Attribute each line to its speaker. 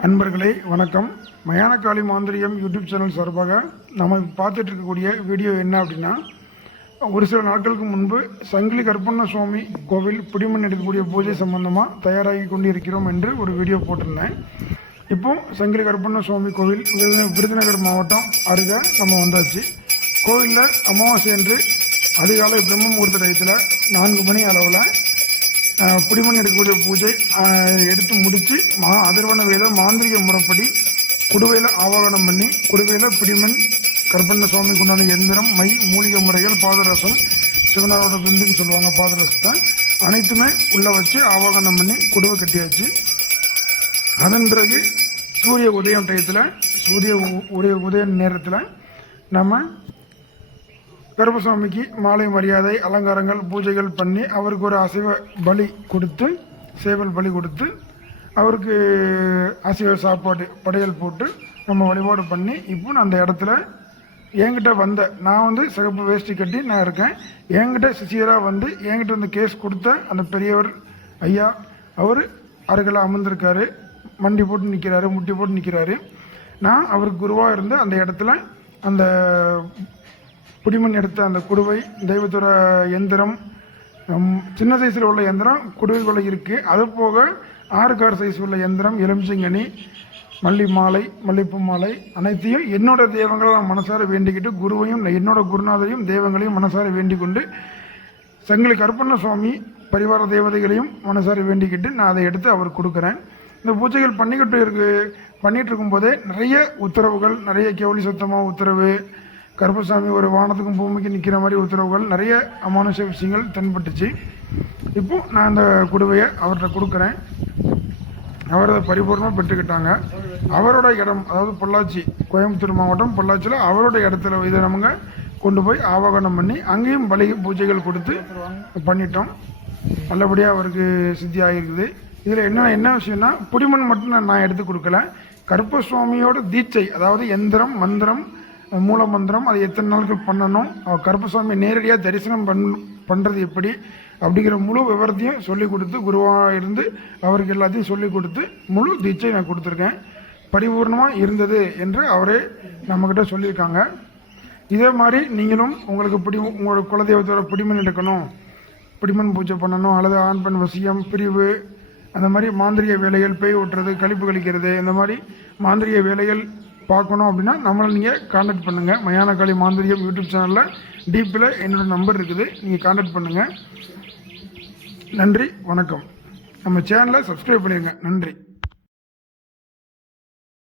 Speaker 1: அன்பர்களே வணக்கம். Mayanakali மாந்திரியம் YouTube channel சார்பாக நம்ம பார்த்துட்டு இருக்கக்கூடிய வீடியோ என்ன அப்படின்னா ஒரு சில நாட்களுக்கு முன்பு சங்கிலி கற்பண்ண சுவாமி கோவில் பிடிமண் எடுக்கக்கூடிய பூஜை சம்பந்தமாக தயாராகி கொண்டு இருக்கிறோம் என்று ஒரு வீடியோ போட்டிருந்தேன். இப்போ சங்கிலி கற்பண்ண சுவாமி கோவில் விருது- விருதுநகர் மாவட்டம் அருகே நம்ம வந்தாச்சு. கோவிலில் அமாவாசை என்று அதிகாலை பிரம்ம முகூர்த்த டயத்தில் நான்கு மணி அளவில் புடிமண் எடுக்கக்கூடிய பூஜை எடுத்து முடித்து மா அதர்வன வேத மாந்திரிக முறைப்படி குடுவையில் ஆவாகனம் பண்ணி குடுவையில் பிடிமண் கற்பண்ண சுவாமிக்கு உண்டான எந்திரம் மை மூலிகை முறைகள் பாதரசம் சிவனாரோட விந்துன்னு சொல்லுவாங்க பாதரசத்தை. அனைத்துமே உள்ளே வச்சு ஆவாகனம் பண்ணி குடுவை கட்டியாச்சு. அதன் பிறகு சூரிய உதயம் டயத்தில் சூரிய உ- உதய உதய நேரத்தில் நம்ம கருப்பசாமிக்கு மாலை மரியாதை அலங்காரங்கள் பூஜைகள் பண்ணி அவருக்கு ஒரு அசைவ பலி கொடுத்து சேவல் பலி கொடுத்து அவருக்கு அசைவ சாப்பாடு படையல் போட்டு நம்ம வழிபாடு பண்ணி இப்போ நான் அந்த இடத்துல என்கிட்ட வந்த நான் வந்து சிகப்பு வேஷ்டி கட்டி நான் இருக்கேன். என்கிட்ட சிசியராக வந்து என்கிட்ட இந்த கேஸ் கொடுத்த அந்த பெரியவர் ஐயா அவர் அருகில் அமர்ந்திருக்காரு. மண்டி போட்டு நிற்கிறாரு முட்டி போட்டு நிற்கிறாரு நான் அவருக்கு குருவாக இருந்து அந்த இடத்துல அந்த புடிமண் எடுத்த அந்த குடுவை தெய்வத்துற எந்திரம் சின்ன சைஸில் உள்ள எந்திரம் குடுவைக்குள்ள இருக்குது அது போக ஆறு கார் சைஸ் உள்ள எந்திரம் எலுமிச்சங்கனி மல்லி மாலை மல்லிப்பூ மாலை அனைத்தையும் என்னோட தெய்வங்களை நான் மனசார வேண்டிக்கிட்டு குருவையும் என்னோட குருநாதையும் தெய்வங்களையும் மனசார வேண்டிக் கொண்டு சங்கிலி கருப்பண்ண சுவாமி பரிவார தேவதைகளையும் மனசார வேண்டிக்கிட்டு நான் அதை எடுத்து அவர் கொடுக்குறேன். இந்த பூஜைகள் பண்ணிக்கிட்டு இருக்கு பண்ணிகிட்டு இருக்கும்போதே நிறைய உத்தரவுகள் நிறைய கேவலி சுத்தமாக உத்தரவு கருப்பசாமி ஒரு வானத்துக்கும் பூமிக்கு நிற்கிற மாதிரி உத்தரவுகள் நிறைய அமானுஷ விஷயங்கள் தென்பட்டுச்சு. இப்போ நான் அந்த குடுவையை அவர்கிட்ட கொடுக்குறேன். அவர் அதை பரிபூர்ணமாக பெற்றுக்கிட்டாங்க. அவரோட இடம் அதாவது பொள்ளாச்சி கோயம்புத்தூர் மாவட்டம் பொள்ளாச்சியில் அவரோட இடத்துல இதை நமங்க கொண்டு போய் ஆவாகனம் பண்ணி அங்கேயும் பலி பூஜைகள் கொடுத்து பண்ணிட்டோம். நல்லபடியாக அவருக்கு சித்தி ஆகிருக்குது. இதில் என்ன என்ன விஷயம்னா புடிமண் மட்டும் நான் நான் எடுத்து கொடுக்கல. கருப்பசுவாமியோட தீட்சை அதாவது எந்திரம் மந்திரம் மூல மந்திரம் அதை எத்தனை நாட்கள் பண்ணணும் கருப்பசாமி நேரடியாக தரிசனம் பண் பண்ணுறது எப்படி அப்படிங்கிற முழு விவரத்தையும் சொல்லிக் கொடுத்து குருவாக இருந்து அவருக்கு எல்லாத்தையும் சொல்லிக் கொடுத்து முழு தீட்சை நான் கொடுத்துருக்கேன். பரிபூர்ணமாக இருந்தது என்று அவரே நம்மக்கிட்ட சொல்லியிருக்காங்க. இதே மாதிரி நீங்களும் உங்களுக்கு பிடி உங்களோட குலதெய்வத்தோட பிடிமன் எடுக்கணும். பிடிமன் பூஜை பண்ணணும் அல்லது ஆண் பெண் வசியம் பிரிவு அந்த மாதிரி மாந்திரிக வேலைகள் பேய் ஓட்டுறது கழிப்பு கழிக்கிறது இந்த மாதிரி மாந்திரிக வேலைகள் பார்க்கணும் அப்படின்னா நம்மளை நீங்கள் காண்டாக்ட் பண்ணுங்கள் மயானக்காளி மாந்திரியம் யூடியூப் சேனலில் டீப்பில் என்னோட நம்பர் இருக்குது. நீங்கள் காண்டாக்ட் பண்ணுங்கள் நன்றி வணக்கம். நம்ம சேனலை சப்ஸ்கிரைப் பண்ணிடுங்க நன்றி.